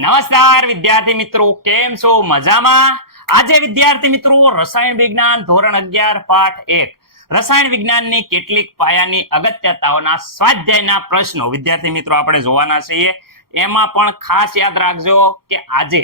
નમસ્કાર વિદ્યાર્થી મિત્રો, કેમ છો? મજામાં? આજે વિદ્યાર્થી મિત્રો રસાયણ વિજ્ઞાન ધોરણ 11 પાઠ 1 રસાયણ વિજ્ઞાનની કેટલીક પાયાની અગત્યતાઓના સ્વાધ્યાયના પ્રશ્નો વિદ્યાર્થી મિત્રો આપણે જોવાના છીએ. એમાં પણ ખાસ યાદ રાખજો કે આજે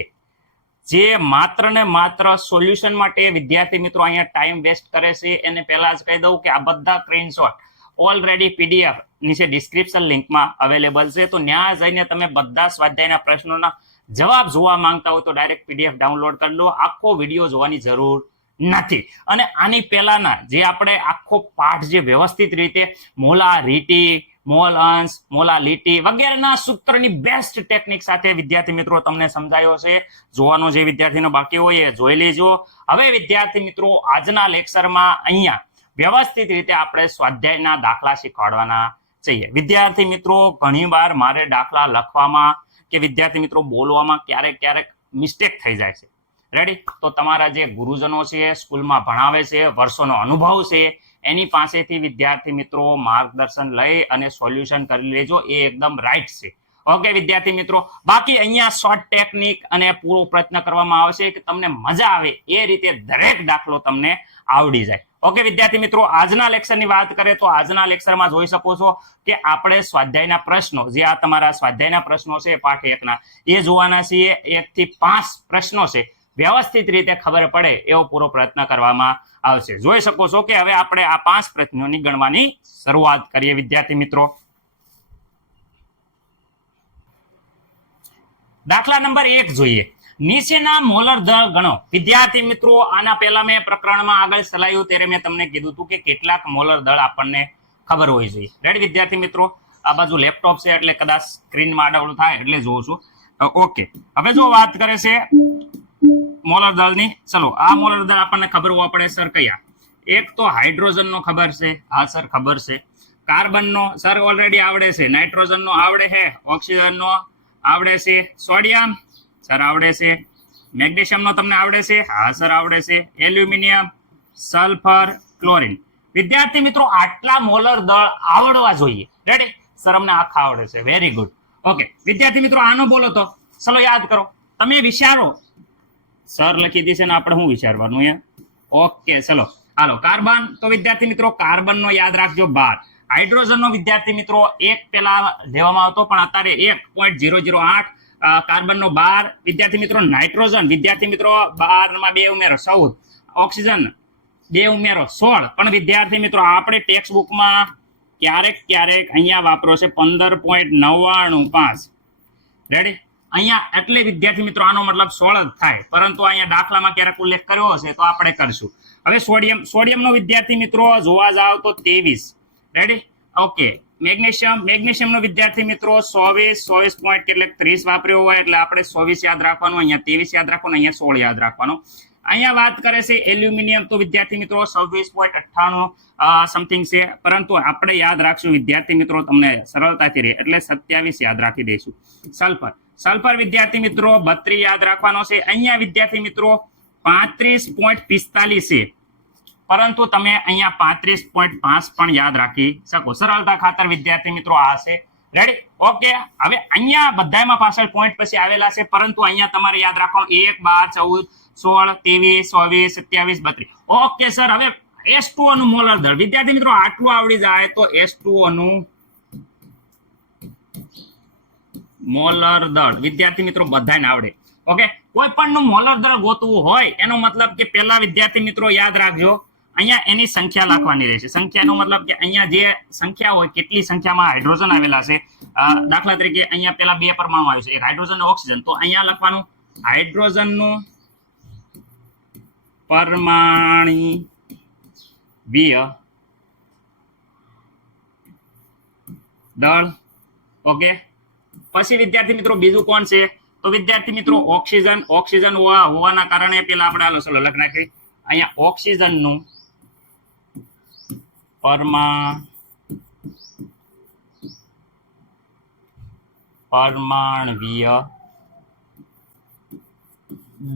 જે માત્ર ને માત્ર સોલ્યુશન માટે વિદ્યાર્થી મિત્રો અહીંયા ટાઈમ વેસ્ટ કરે છે એને પહેલા જ કહી દઉં કે આ બધા સ્ક્રીનશોટ ઓલરેડી પીડીએફ નીચે ડિસ્ક્રિપ્શન લિંકમાં અવેલેબલ છે, તો ત્યાં જઈને તમે બધા સ્વાધ્યાયના પ્રશ્નોના જવાબ જોવા માંગતા હોય તો ડાયરેક્ટ પીડીએફ ડાઉનલોડ કરી લો. આખો વિડીયો જોવાની જરૂર નથી. અને આની પહેલાના જે આપણે આખો પાઠ જે વ્યવસ્થિત રીતે મોલા રીટી, મોલ અંશ, મોલા લીટી વગેરેના સૂત્રની બેસ્ટ ટેકનિક સાથે વિદ્યાર્થી મિત્રો તમને સમજાયો છે. જોવાનો જે વિદ્યાર્થીનો બાકી હોય એ જોઈ લેજો. હવે વિદ્યાર્થી મિત્રો આજના લેક્ચરમાં અહીંયા વ્યવસ્થિત રીતે આપણે સ્વાધ્યાયના દાખલા શીખવાડવાના છીએ. વિદ્યાર્થી મિત્રો ઘણીવાર મારે દાખલા લખવામાં કે વિદ્યાર્થી મિત્રો બોલવામાં ક્યારેક મિસ્ટેક થઈ જાય છે. રેડી? તો તમારા જે ગુરુજનો છે, સ્કૂલમાં ભણાવે છે, વર્ષોનો અનુભવ છે, એની પાસેથી વિદ્યાર્થી મિત્રો માર્ગદર્શન લઈ અને સોલ્યુશન કરી લેજો. એ એકદમ રાઈટ છે. ઓકે વિદ્યાર્થી મિત્રો, બાકી અહીંયા શોર્ટ ટેકનિક અને પૂરો પ્રયત્ન કરવામાં આવશે કે તમને મજા આવે એ રીતે દરેક દાખલો તમને આવડી જાય. ઓકે વિદ્યાર્થી મિત્રો, આજના લેક્ચરની વાત કરીએ તો આજના લેક્ચરમાં જોઈ શકો છો કે આપણે સ્વાધ્યાયના પ્રશ્નો જે આ તમારા સ્વાધ્યાયના પ્રશ્નો છે પાઠ 1ના એ જોવાના છીએ. 1 થી 5 પ્રશ્નો છે, વ્યવસ્થિત રીતે ખબર પડે એવો પૂરો પ્રયત્ન કરવામાં આવશે. જોઈ શકો છો કે હવે આપણે આ 5 પ્રશ્નોની ગણવાની શરૂઆત કરીએ વિદ્યાર્થી મિત્રો. દાખલા નંબર 1 જોઈએ. નીચેના મોલર દળ ગણો. વિદ્યાર્થી મિત્રો આના પહેલા મેં પ્રકરણમાં આગળ ચલાવ્યું ત્યારે મેં તમને કીધું હતું કે કેટલાક મોલર દળ આપણને ખબર હોવી જોઈએ. રેડી વિદ્યાર્થી મિત્રો? આ બાજુ લેપટોપ છે એટલે કદાચ સ્ક્રીનમાં આડાવડું થાય એટલે જોઉં છું. ઓકે, હવે જો વાત કરે છે મોલર દળની, ચલો આ મોલર દળ આપણને ખબર હોવા પડે સર કયા. એક તો હાઇડ્રોજનનો ખબર છે. હા સર ખબર છે. કાર્બનનો સર ઓલરેડી આવડે છે. નાઇટ્રોજનનો આવડે છે. ઓક્સિજનનો આવડે છે. સોડિયમ સર આવડે છે. મેગ્નેશિયમનો તમને આવડે છે? હા સર આવડે છે. Aluminium, sulphur, chlorine. વિદ્યાર્થી મિત્રો આટલા મોલર દળ આવડવા જોઈએ. Ready sir? અમને આખા આવડે છે. Very good. ઓકે વિદ્યાર્થી મિત્રો આનો બોલો તો ચલો યાદ કરો. તમે વિચારો. સર લખી દીશે ને આપણે શું વિચારવાનું એ? ઓકે ચલો હાલો. કાર્બન તો વિદ્યાર્થી મિત્રો કાર્બનનો યાદ રાખજો 12. હાઇડ્રોજનનો વિદ્યાર્થી મિત્રો 1 પેલા લેવામાં આવતો પણ અત્યારે 1.008. કાર્બનનો 12 વિદ્યાર્થી મિત્રો. નાઇટ્રોજન વિદ્યાર્થી મિત્રો 12 માં 2 ઉમેરો 14. ઓક્સિજન 2 ઉમેરો 16. પણ વિદ્યાર્થી મિત્રો આપણે ટેક્સ્ટ બુકમાં ક્યારેક અહીંયા વાપરો છે 15.995. રેડી? અહીંયા એટલે વિદ્યાર્થી મિત્રો આનો મતલબ 16 જ થાય, પરંતુ અહીંયા દાખલામાં ક્યારેક ઉલ્લેખ કર્યો હશે તો આપણે કરશું. હવે સોડિયમનો વિદ્યાર્થી મિત્રો જોવા જાવ તો 23. રેડી? ઓકે. મેગ્નેશિયમનો વિદ્યાર્થી મિત્રો 24 પોઈન્ટ એટલે 30 વાપર્યો હોય એટલે આપણે 24 યાદ રાખવાનું, અહીંયા 23 યાદ રાખવાનું, અહીંયા 16 યાદ રાખવાનું. અહીંયા વાત કરે છે એલ્યુમિનિયમ તો વિદ્યાર્થી મિત્રો 26.98 સમથિંગ છે, પરંતુ આપણે યાદ રાખશું વિદ્યાર્થી મિત્રો તમને સરળતાથી રહે એટલે 27 યાદ રાખી દઈશું. સલ્ફર વિદ્યાર્થી મિત્રો 32 યાદ રાખવાનો છે. અહીંયા વિદ્યાર્થી મિત્રો 35.45 છે, પરંતુ તમે અહીંયા 35.5 પણ યાદ રાખી શકો સરળતા ખાતર વિદ્યાર્થી મિત્રો આ છે. રેડી? ઓકે. હવે અહીંયા બધામાં પાછળ પોઈન્ટ પછી આવેલા છે, પરંતુ અહીંયા તમારે યાદ રાખવાનું 1, 12, 14, 16, 23, 27, 32. Okay sir. હવે H2O નું મોલર દળ વિદ્યાર્થી મિત્રો આટલું આવડી જાય તો H2O નું મોલર દળ વિદ્યાર્થી મિત્રો બધાને આવડે. ઓકે. કોઈ પણ નું મોલર દળ ગોતવું હોય એનો મતલબ કે પહેલા વિદ્યાર્થી મિત્રો યાદ રાખજો અહીંયા એની સંખ્યા લખવાની રહેશે. સંખ્યાનો મતલબ કે અહીંયા જે સંખ્યા હોય કેટલી સંખ્યામાં હાઇડ્રોજન આવેલા છે. દાખલા તરીકે અહીંયા પેલા 2 પરમાણુ આવ્યું છે, એક હાઇડ્રોજન અને ઓક્સિજન, તો અહીંયા લખવાનું હાઇડ્રોજનનું પરમાણ્વીય દળ. ઓકે. પછી વિદ્યાર્થી મિત્રો બીજું કોણ છે તો વિદ્યાર્થી મિત્રો ઓક્સિજન હોવાના કારણે પેલા આપણે આલો ચલો લખ નાખી અહીંયા ઓક્સિજનનું પરમાણ્વીય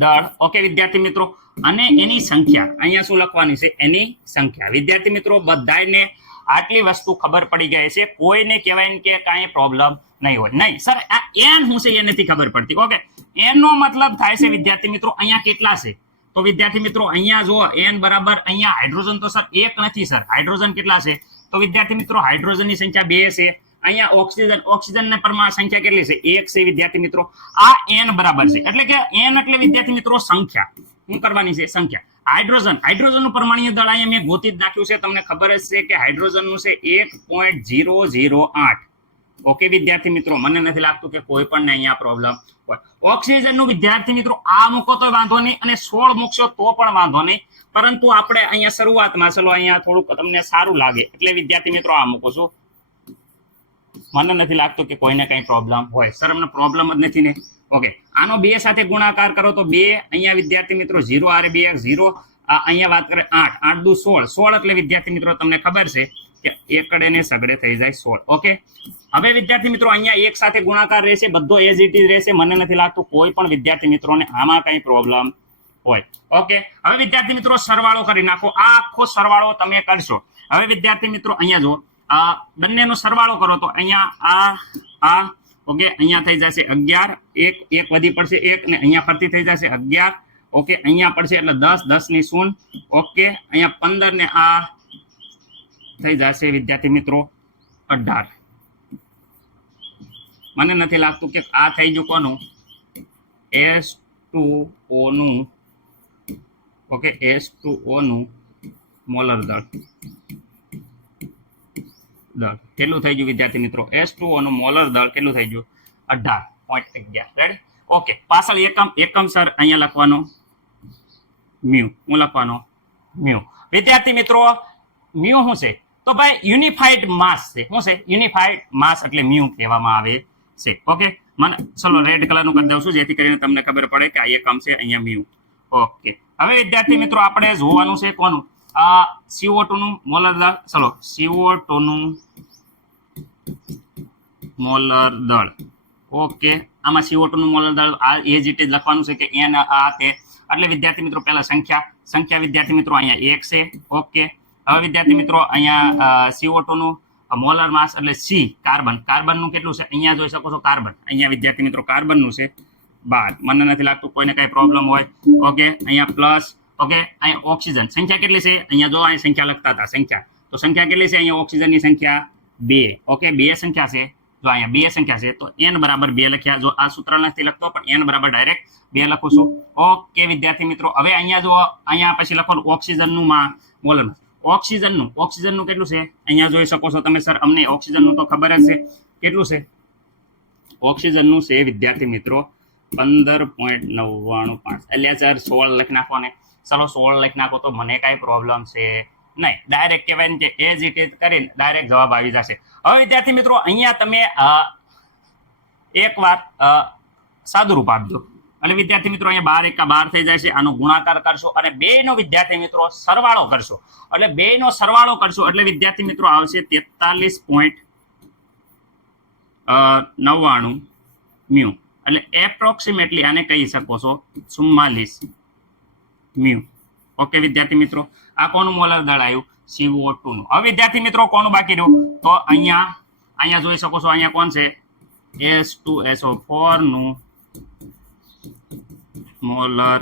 દળ. ઓકે વિદ્યાર્થી મિત્રો. અને એની સંખ્યા અહીંયા શું લખવાની છે? એની સંખ્યા. વિદ્યાર્થી મિત્રો બધાને આટલી વસ્તુ ખબર પડી ગઈ છે, કોઈને કહેવાય ને કે કાંઈ પ્રોબ્લેમ નહીં હોય. નહીં સર, આ એન શું છે એ નથી ખબર પડતી. ઓકે, એન નો મતલબ થાય છે વિદ્યાર્થી મિત્રો અહીંયા કેટલા છે, તો વિદ્યાર્થી મિત્રો અહીંયા જો એન બરાબર અહીંયા હાઇડ્રોજન તો સર એક નથી સર, હાઇડ્રોજન કેટલા છે, તો વિદ્યાર્થી મિત્રો હાઇડ્રોજનની સંખ્યા 2 છે. અહીંયા ઓક્સિજન પરમાણુ સંખ્યા કેટલી છે, 1 છે વિદ્યાર્થી મિત્રો. આ એન બરાબર છે, એટલે કે એન એટલે વિદ્યાર્થી મિત્રો સંખ્યા. શું કરવાની છે, સંખ્યા. હાઇડ્રોજનનું પરમાણુ દળ અહીંયા મેં ગોતી જ નાખ્યું છે, તમને ખબર જ છે કે હાઇડ્રોજનનું છે 1.008. ઓકે વિદ્યાર્થી મિત્રો, મને નથી લાગતું કે કોઈ પણ અહીંયા પ્રોબ્લેમ હોય. ઓક્સિજનનું વિદ્યાર્થી મિત્રો આ મૂકો તો વાંધો નહીં અને 16 મૂકશો તો પણ વાંધો નહીં, પરંતુ આપણે અહીંયા શરૂઆતમાં ચલો અહીંયા થોડુંક તમને સારું લાગે એટલે વિદ્યાર્થી મિત્રો આ મૂકો છું. મને નથી લાગતું કે કોઈને કઈ પ્રોબ્લેમ હોય. સર અમને પ્રોબ્લેમ જ નથી ને. ઓકે, આનો 2 સાથે ગુણાકાર કરો તો 2, અહીંયા વિદ્યાર્થી મિત્રો 0 આરે 2 0, અહીંયા વાત કરે 8 8 દુ 16 16, એટલે વિદ્યાર્થી મિત્રો તમને ખબર છે કે એકડે ને સગડે થઈ જાય 16. ઓકે, હવે વિદ્યાર્થી મિત્રો અહીંયા 1 સાથે ગુણાકાર રહેશે, બધો એઝ ઇટ ઇઝ રહેશે. મને નથી લાગતું કોઈ પણ વિદ્યાર્થી મિત્રોને આમાં કઈ પ્રોબ્લેમ હોય. ઓકે, હવે વિદ્યાર્થી મિત્રો સરવાળો કરી નાખો. આ આખો સરવાળો તમે કરશો. હવે વિદ્યાર્થી મિત્રો અહીંયા જો બંનેનો સરવાળો કરો તો અહીંયા આ ઓકે, અહીંયા થઈ જશે 11, એક વધી પડશે 1 ને અહીંયા ફરતી થઈ જશે 11. ઓકે, અહીંયા પડશે એટલે 10 10 ની 0. ઓકે, અહીંયા 15 ને આ થઈ જશે વિદ્યાર્થી મિત્રો 18. મને નથી લાગતું કે આ થઈ ગયું કોનું, H2O નું. ઓકે, H2O નું મોલર દળ કેટલું થઈ ગયું વિદ્યાર્થી મિત્રો, H2O નું મોલર દળ કેટલું થઈ ગયું, 18.11. રેડી. ઓકે, પાછળ એકમ સર અહીંયા લખવાનો મ્યુ. હું લખવાનો મ્યુ. વિદ્યાર્થી મિત્રો મ્યુ શું છે, તો ભાઈ યુનિફાઈડ માસ છે. શું છે, યુનિફાઈડ માસ એટલે મ્યુ કહેવામાં આવે છે. ઓકે, મને ચલો રેડ કલરનું કરી દઉં છું જેથી કરીને તમને ખબર પડે કે આ એકમ છે અહીંયા મ્યુ. ઓકે, હવે વિદ્યાર્થી મિત્રો આપણે જોવાનું છે કોનું, CO2 નું મોલર દળ. ચલો CO2 નું મોલર દળ. ઓકે, આમાં CO2 નું મોલર દળ આ એજ ઇટ ઇઝ લખવાનું છે કે n આ તે, એટલે વિદ્યાર્થી મિત્રો પહેલા સંખ્યા વિદ્યાર્થી મિત્રો અહીંયા 1 છે. ઓકે, હવે વિદ્યાર્થી મિત્રો અહીંયા CO2 નું મોલર માસ એટલે C, કાર્બનનું કેટલું છે, અહીંયા જોઈ શકો છો કાર્બન, અહીંયા વિદ્યાર્થી મિત્રો કાર્બનનું છે 12. મને નથી લાગતું કોઈને કઈ પ્રોબ્લેમ હોય. ઓકે, અહીંયા પ્લસ. ઓકે, અહીંયા ઓક્સિજન સંખ્યા કેટલી છે, અહીંયા જો અહીંયા સંખ્યા લખતા હતા સંખ્યા, તો સંખ્યા કેટલી છે, અહીંયા ઓક્સિજનની સંખ્યા 2. ઓકે, 2 સંખ્યા છે, જો અહીંયા 2 સંખ્યા છે તો n બરાબર 2 લખ્યા. જો આ સૂત્ર નથી લખતો પણ n બરાબર ડાયરેક્ટ 2 લખું છું. ઓકે વિદ્યાર્થી મિત્રો, હવે અહીંયા જો અહીંયા પછી લખવાનું ઓક્સિજનનું મોલર માસ. ઓક્સિજનનું કેટલું છે, અહીંયા જોઈ શકો છો તમે. સર અમને ઓક્સિજનનું તો ખબર જ છે કેટલું છે, ઓક્સિજનનું છે વિદ્યાર્થી મિત્રો 15.995. એટલે સર 16 લખી નાખો ને. ચલો 16 લખી નાખો તો મને કાંઈ પ્રોબ્લેમ છે નહીં. ડાયરેક્ટ કહેવાય ને કે એઝ ઇટ ઇઝ કરીને ડાયરેક્ટ જવાબ આવી જશે. હવે વિદ્યાર્થી મિત્રો અહીંયા તમે એકવાર સાદું રૂપ આપજો એટલે વિદ્યાર્થી મિત્રો અહીંયા 12 એકા 12 થઈ જાય છે. આનો ગુણાકાર કરશો અને બેયનો વિદ્યાર્થી મિત્રો સરવાળો કરશો, એટલે બેયનો સરવાળો કરશો એટલે વિદ્યાર્થી મિત્રો આવશે 43.99 મ્યુ. એટલે એપ્રોક્સિમેટલી આને કહી શકો છો 44 મ્યુ. ઓકે વિદ્યાર્થી મિત્રો, આ કોનું મોલર દળ આવ્યું, CO2 નું. હવે વિદ્યાર્થી મિત્રો કોનું બાકી રહ્યું, તો અહીંયા જોઈ શકો છો અહીંયા કોણ છે, H2SO4 નું મોલર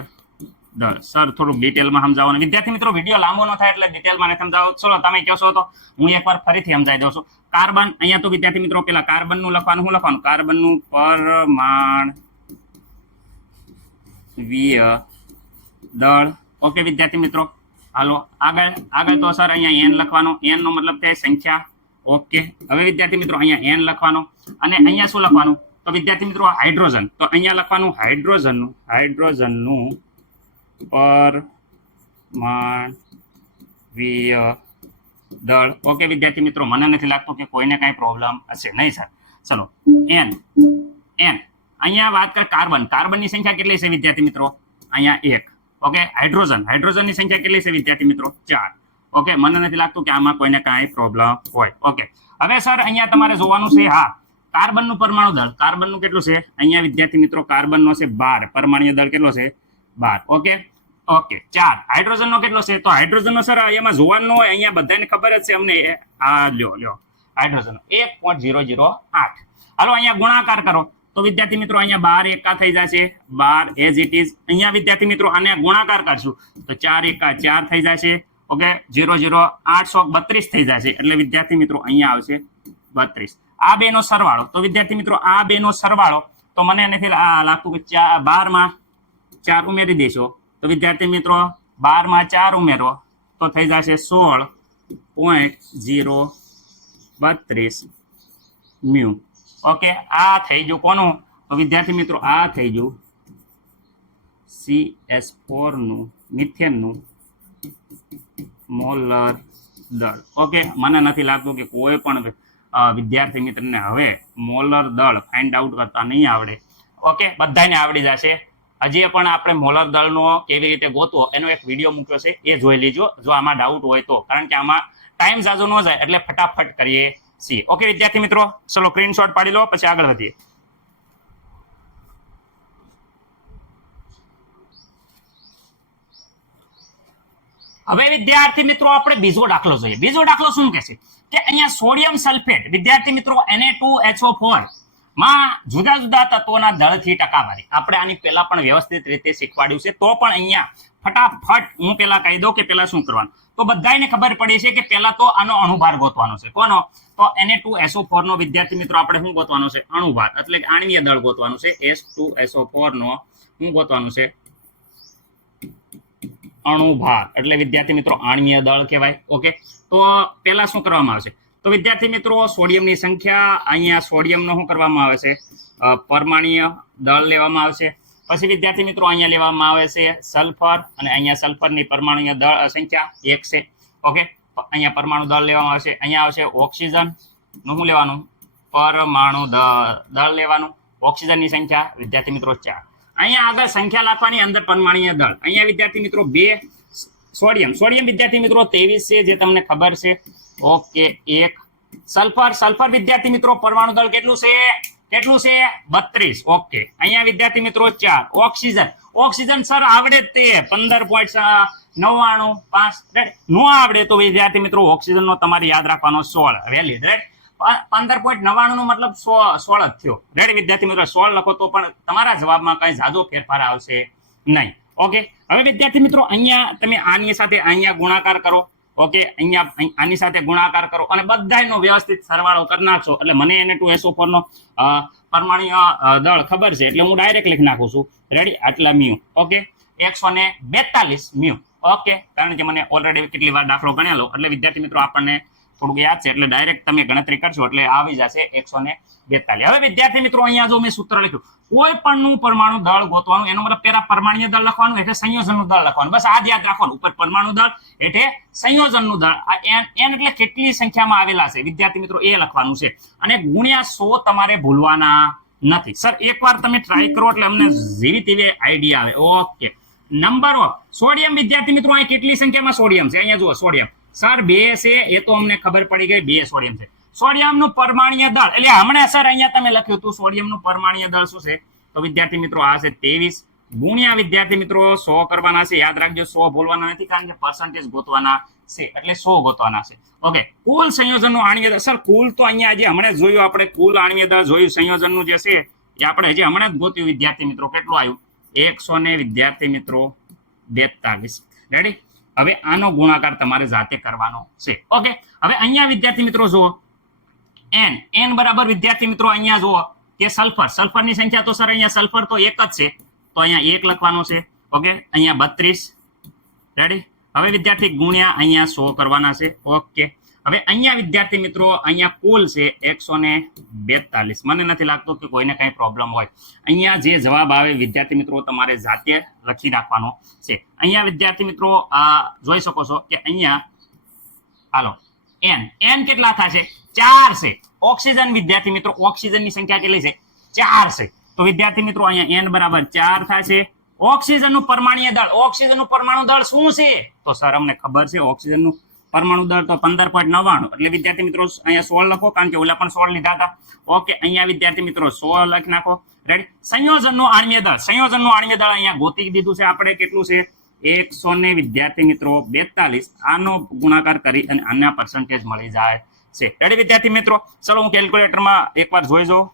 દળ. સર થોડુંક ડિટેલમાં સમજાવવાનું વિદ્યાર્થી મિત્રો, વિડીયો લાંબો ન થાય એટલે ડિટેલમાં નહીં સમજાવો. ચલો તમે કહો છો તો હું એકવાર ફરીથી સમજાવી દઉં છું. કાર્બન, અહીંયા તો વિદ્યાર્થી મિત્રો પેલા કાર્બનનું લખવાનું, શું લખવાનું, કાર્બનનું પરમાણ્વીય દળ. ઓકે વિદ્યાર્થી મિત્રો, હાલો આગળ તો સર અહીંયા n લખવાનો, n નો મતલબ થાય સંખ્યા. ઓકે, હવે વિદ્યાર્થી મિત્રો અહીંયા n લખવાનો અને અહીંયા શું લખવાનું, તો વિદ્યાર્થી મિત્રો હાઇડ્રોજન, તો અહીંયા લખવાનું હાઇડ્રોજનનું પરમાણ્વીય દળ. ઓકે વિદ્યાર્થી મિત્રો, મને નથી લાગતું કે કોઈને કાંઈ પ્રોબ્લેમ હશે નહીં સર. ચલો n અહીંયા વાત કર કાર્બનની સંખ્યા કેટલી છે વિદ્યાર્થી મિત્રો, અહીંયા 1. ઓકે, હાઇડ્રોજનની સંખ્યા કેટલી છે વિદ્યાર્થી મિત્રો, 4. ઓકે, મને નથી લાગતું કે આમાં કોઈને કાંઈ પ્રોબ્લેમ હોય. ઓકે, હવે સર અહીંયા તમારે જોવાનું છે કાર્બનનું પરમાણુ દળ. કાર્બનનું કેટલું છે, અહીંયા વિદ્યાર્થી મિત્રો કાર્બનનો છે 12, પરમાણ્વીય દળ કેટલો છે 12. ઓકે, ઓકે 4 હાઇડ્રોજનનો કેટલો છે? તો હાઇડ્રોજનનો સર એમાં જોવાનું હોય, અહીંયા બધાને ખબર જ છે અમને. આ લ્યો હાઇડ્રોજનનો 1.008. હાલો અહીંયા ગુણાકાર કરો તો વિદ્યાર્થી મિત્રો અહીંયા 12 એકા થઈ જશે, 12 એઝ ઇટ ઇઝ. અહીંયા વિદ્યાર્થી મિત્રો આને ગુણાકાર કરશું તો 4 એકા 4 થઈ જશે. ઓકે 0.00832 થઈ જશે. એટલે વિદ્યાર્થી મિત્રો અહીંયા આવશે 32. આ બેનો સરવાળો તો વિદ્યાર્થી મિત્રો આ બેનો સરવાળો તો મને નથી લાગતું કે 12 માં 4 ઉમેરી દેશો તો વિદ્યાર્થી મિત્રો 12 માં 4 ઉમેરો તો થઈ જશે 16.032 મ્યુ. ઓકે આ થઈ ગયું કોનું? તો વિદ્યાર્થી મિત્રો આ થઈ ગયું CS4 નું મિથેનનું મોલર દળ. ઓકે મને નથી લાગતું કે કોઈ પણ વિદ્યાર્થી મિત્રને હવે મોલર દળ ફાઇન્ડ આઉટ કરતા નહીં આવડે. ઓકે બધાને આવડી જશે. હજી પણ આપણે મોલર દળનો કેવી રીતે ગોતવો એનો એક વિડીયો મૂક્યો છે, એ જોઈ લેજો જો આમાં ડાઉટ હોય તો, કારણ કે આમાં ટાઈમ ઝાઝો ન જાય એટલે ફટાફટ કરીએ છીએ. ઓકે વિદ્યાર્થી મિત્રો ચલો સ્ક્રીનશોટ પાડી લો પછી આગળ વધીએ. હવે વિદ્યાર્થી મિત્રો આપણે બીજો દાખલો જોઈએ. બીજો દાખલો શું કહે છે કે અહીંયા સોડિયમ સલ્ફેટ વિદ્યાર્થી મિત્રો Na2HO4 માં જુદા જુદા તત્વોના દળથી ટકાવારી. આપણે આની પહેલા પણ વ્યવસ્થિત રીતે શીખવાડ્યું છે, તો પણ અહીંયા ફટાફટ હું પહેલા કહી દઉં કે પહેલા શું કરવાનું. તો બધાને ખબર પડી છે કે પહેલા તો આનો અણુભાર ગોતવાનો છે. કોનો? તો Na2SO4 નો વિદ્યાર્થી મિત્રો આપણે શું ગોતવાનો છે? અણુભાર, એટલે કે આણ્વીય દળ ગોતવાનું છે. H2SO4 નો શું ગોતવાનું છે? અણુભાર, એટલે વિદ્યાર્થી મિત્રો આણ્વીય દળ કહેવાય. ઓકે તો પહેલા શું કરવામાં આવશે? તો વિદ્યાર્થી મિત્રો સોડિયમની સંખ્યા, અહીંયા સોડિયમનો શું કરવામાં આવે છે? પરમાણ્વીય દળ લેવામાં આવશે. પછી વિદ્યાર્થી મિત્રો અહીંયા લેવામાં આવે છે સલ્ફર, અને અહીંયા સલ્ફરની પરમાણ્વીય દળ સંખ્યા 1 છે. ઓકે અહીંયા પરમાણુ દળ લેવામાં આવશે. અહીંયા આવશે ઓક્સિજન નું શું લેવાનું? પરમાણુ દળ લેવાનું. ઓક્સિજનની સંખ્યા વિદ્યાર્થી મિત્રો 4. અહીંયા આગળ સંખ્યા લખવાની, અંદર પરમાણ્વીય દળ. અહીંયા વિદ્યાર્થી મિત્રો 2 સોડિયમ વિદ્યાર્થી મિત્રો 23 છે, જે તમને ખબર છે. ઓકે 1 સલ્ફર વિદ્યાર્થી મિત્રો પરમાણુ દળ કેટલું છે? 32. ઓકે અહીંયા વિદ્યાર્થી મિત્રો 4 ઓક્સિજન સર આવડે તે 15.995 નો આવડે તો વિદ્યાર્થી મિત્રો ઓક્સિજન નો તમારે યાદ રાખવાનો 16 વેલ્યુ રાઈટ. 15.99 નો મતલબ 16 જ થયો રાઈટ વિદ્યાર્થી મિત્રો. 16 લખો તો પણ તમારા જવાબમાં કઈ ઝાઝો ફેરફાર આવશે નહીં. ઓકે હવે વિદ્યાર્થી મિત્રો અહીંયા તમે આની સાથે અહીંયા ગુણાકાર કરો. ઓકે અહીંયા આની સાથે ગુણાકાર કરો અને બધાનો વ્યવસ્થિત સરવાળો કરી નાખશો એટલે મને Na2SO4 નો પરમાણ્વીય દળ ખબર છે, એટલે હું ડાયરેક્ટ લખી નાખું છું. રેડી? આટલા મ્યુ. Okay 142 mu. ઓકે કારણ કે મને ઓલરેડી કેટલી વાર દાખલો ગણેલો એટલે વિદ્યાર્થી મિત્રો આપણને થોડુંક યાદ છે, એટલે ડાયરેક્ટ તમે ગણતરી કરશો એટલે આવી જશે 142. હવે વિદ્યાર્થી મિત્રો અહીંયા જો મેં સૂત્ર લખ્યું, કોઈ પણનું પરમાણુ દળ ગોતવાનું, એનો મતલબ પહેલા પરમાણ્વીય દળ લખવાનું, એટલે સંયોજનનું દળ લખવાનું. બસ આ જ યાદ રાખવાનું. ઉપર પરમાણુ દળ એટલે સંયોજનનું દળ. આ n એટલે કેટલી સંખ્યામાં આવેલા છે વિદ્યાર્થી મિત્રો એ લખવાનું છે, અને ગુણ્યા 100 તમારે ભૂલવાના નથી. સર એકવાર તમે ટ્રાય કરો એટલે અમને જેવી તેવી આઈડિયા આવે. ઓકે નંબર ઓફ સોડિયમ વિદ્યાર્થી મિત્રો અહીં કેટલી સંખ્યામાં સોડિયમ છે? અહીંયા જુઓ સોડિયમ સર 2 છે, એ તો અમને ખબર પડી ગઈ 2 સોડિયમ છે. સોડિયમનું પરમાણ્વીય દળ એટલે હમણાં સર અહીંયા તમે લખ્યું હતું સોડિયમનું પરમાણ્વીય દળ શું છે? તો વિદ્યાર્થી મિત્રો આ છે 23 ગુણ્યા વિદ્યાર્થી મિત્રો 100 કરવાના છે. યાદ રાખજો 100 બોલવાના નથી, કારણ કે પર્સન્ટેજ ગોતવાના છે, એટલે 100 ગોતવાના છે. ઓકે કુલ સંયોજનનું આણ્વીય દળ સર કુલ તો અહીંયા જે હમણાં જોયું આપણે, કુલ આણ્વીય દળ જોયું સંયોજનનું જે છે એ આપણે હજી હમણાં જ ગોત્યું વિદ્યાર્થી મિત્રો. કેટલું આવ્યું? 100 ને વિદ્યાર્થી મિત્રો 42. રેડી? હવે આનો ગુણાકાર તમારે જાતે કરવાનો છે. ઓકે હવે અહીંયા વિદ્યાર્થી મિત્રો જુઓ n બરાબર વિદ્યાર્થી મિત્રો અહીંયા જુઓ કે સલ્ફરની સંખ્યા તો સર અહીંયા સલ્ફર તો 1 જ છે, તો અહીંયા 1 લખવાનો છે. ઓકે અહીંયા 32. રેડી? હવે વિદ્યાર્થી ગુણ્યા અહીંયા 100 કરવાના છે. ઓકે હવે અહીંયા વિદ્યાર્થી મિત્રો અહીંયા કુલ છે 142. મને નથી લાગતું કે કોઈને કઈ પ્રોબ્લેમ હોય. અહીંયા જે જવાબ આવે વિદ્યાર્થી મિત્રો તમારે જાતે લખી નાખવાનો છે. અહીંયા વિદ્યાર્થી મિત્રો જોઈ શકો છો કે અહીંયા હાલો n કેટલા થશે? 4 છે. ઓક્સિજન વિદ્યાર્થી મિત્રો ઓક્સિજનની સંખ્યા કેટલી છે? 4 છે. તો વિદ્યાર્થી મિત્રો અહીંયા n બરાબર 4 થશે. ઓક્સિજનનું પરમાણ્વીય દળ, ઓક્સિજનનું પરમાણુ દળ શું છે? તો સર અમને ખબર છે ઓક્સિજનનું પરમાણુ દળ તો 15.99. એટલે વિદ્યાર્થી મિત્રો અહીંયા 16 લખો, કારણ કે ઓલા પણ 16 લીધા હતા. ઓકે અહીંયા વિદ્યાર્થી મિત્રો 100 લખી નાખો. રેડી? સંયોજનનું આણ્વીય દળ, સંયોજનનું આણ્વીય દળ અહીંયા ગોતી દીધું છે આપણે. કેટલું છે? 100 ને વિદ્યાર્થી મિત્રો 42 આનો ગુણાકાર કરી અને આના પર્સન્ટેજ મળી જાય છે. રેડી વિદ્યાર્થી મિત્રો? ચલો હું કેલ્ક્યુલેટરમાં એકવાર જોઈ જાઉં.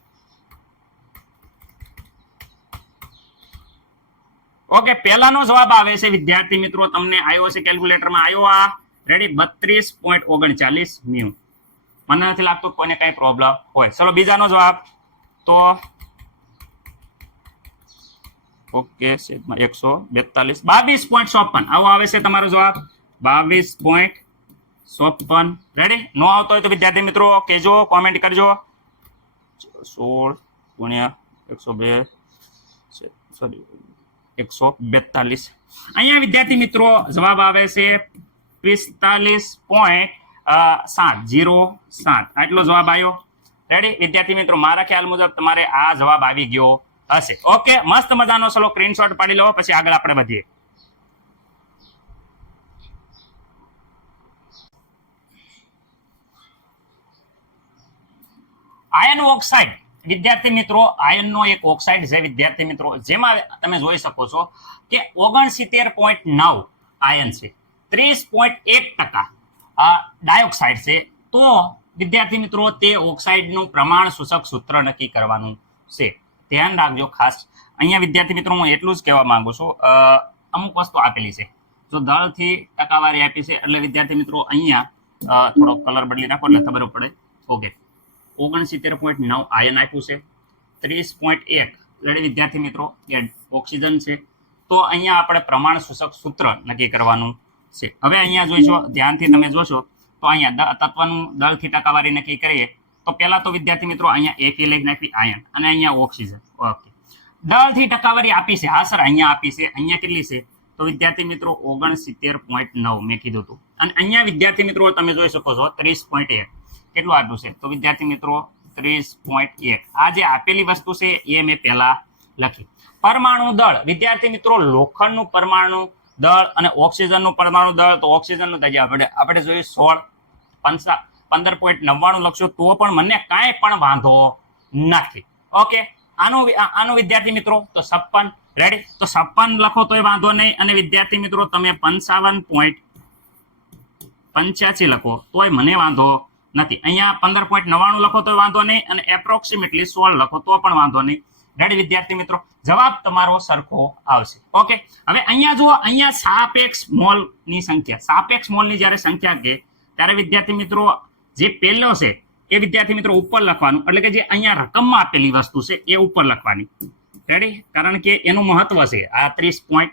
ઓકે, પહેલાનો જવાબ આવે છે વિદ્યાર્થી મિત્રો, તમને આવ્યો છે કેલ્ક્યુલેટરમાં, આવ્યો આ રેડી 32.39 મ્યુ. મને નથી લાગતું કોઈને કઈ પ્રોબ્લેમ હોય. ચલો બીજાનો જવાબ તો ઓકે 142 22.54 આવો આવે છે તમારો જવાબ 22.54. રેડી? નો આવતો હોય તો વિદ્યાર્થી મિત્રો કહેજો, કોમેન્ટ કરજો. 16 ગુણ્યા 102 સોરી 142. અહીંયા વિદ્યાર્થી મિત્રો જવાબ આવે છે 45.707. આટલો જવાબ આવ્યો. રેડી વિદ્યાર્થી મિત્રો? મારા ખ્યાલ મુજબ તમારે આ જવાબ આવી ગયો હશે. ઓકે, મસ્ત મજાનો ચલો સ્ક્રીનશોટ પાડી લો, પછી આગળ આપણે વધીએ. આયર્ન ઓક્સાઇડ વિદ્યાર્થી મિત્રો, આયર્નનો એક ઓક્સાઇડ છે વિદ્યાર્થી મિત્રો, જેમાં તમે જોઈ શકો છો કે 69.9 આયર્ન છે, 30.1% ડાયોક્સાઇડ છે. તો વિદ્યાર્થી મિત્રો તે ઓક્સાઇડનું પ્રમાણ સૂચક સૂત્ર નક્કી કરવાનું છે. ધ્યાન રાખજો ખાસ. અહીંયા વિદ્યાર્થી મિત્રો હું એટલું જ કહેવા માંગુ છું, અમુક વસ્તુ આપેલી છે, જો દળથી ટકાવારી આપી છે એટલે વિદ્યાર્થી મિત્રો અહીંયા થોડો કલર બદલી નાખો એટલે ખબર પડે. ઓકે, 69.9 આયર્ન આપ્યું છે, 30.1 એટલે વિદ્યાર્થી મિત્રો એ ઓક્સિજન છે. તો અહીંયા આપણે પ્રમાણ સૂચક સૂત્ર નક્કી કરવાનું છે. હવે અહીંયા જોઈશો, ધ્યાનથી તમે જોશો તો અહીંયા તત્વનું દળથી ટકાવારી નક્કી કરીએ તો પહેલા તો વિદ્યાર્થી મિત્રો અહીંયા એક લઈ નાખી આયર્ન અને અહીંયા ઓક્સિજન. ઓકે, દળથી ટકાવારી આપી છે, હા સર અહીંયા આપી છે. અહીંયા કેટલી છે તો વિદ્યાર્થી મિત્રો 69.9 મેં કીધું હતું. અને અહીંયા વિદ્યાર્થી મિત્રો તમે જોઈ શકો છો 30.1 કેટલું આપ્યું છે તો વિદ્યાર્થી મિત્રો 30.1. આ જે આપેલી વસ્તુ છે એ મેં પહેલા લખી. પરમાણુ દળ વિદ્યાર્થી મિત્રો, લોખંડનું પરમાણુ દળ અને ઓક્સિજનનું પરમાણુ દળ, તો ઓક્સિજનનું આપણે જોઈએ 15.99 લખશો તો પણ મને કાંઈ પણ વાંધો નથી. ઓકે, આનું વિદ્યાર્થી મિત્રો તો 56. રેડી? તો 56 લખો તોય વાંધો નહીં, અને વિદ્યાર્થી મિત્રો તમે 55.85 લખો તોય મને વાંધો નથી. અહીંયા 15.99 લખો તો વાંધો નહીં, અને એપ્રોક્સિમેટલી 16 લખો તો પણ વાંધો નહીં. રેડી વિદ્યાર્થી મિત્રો? જવાબ તમારો સરખો આવશે. ઓકે, હવે અહીંયા જુઓ, અહીંયા સાપેક્ષ મોલની સંખ્યા, સાપેક્ષ મોલની જ્યારે સંખ્યા કે ત્યારે વિદ્યાર્થી મિત્રો જે પહેલો છે એ વિદ્યાર્થી મિત્રો ઉપર લખવાનું, એટલે કે જે અહીંયા રકમમાં આપેલી વસ્તુ છે એ ઉપર લખવાની. રેડી? કારણ કે એનું મહત્વ છે. આ 30 પોઈન્ટ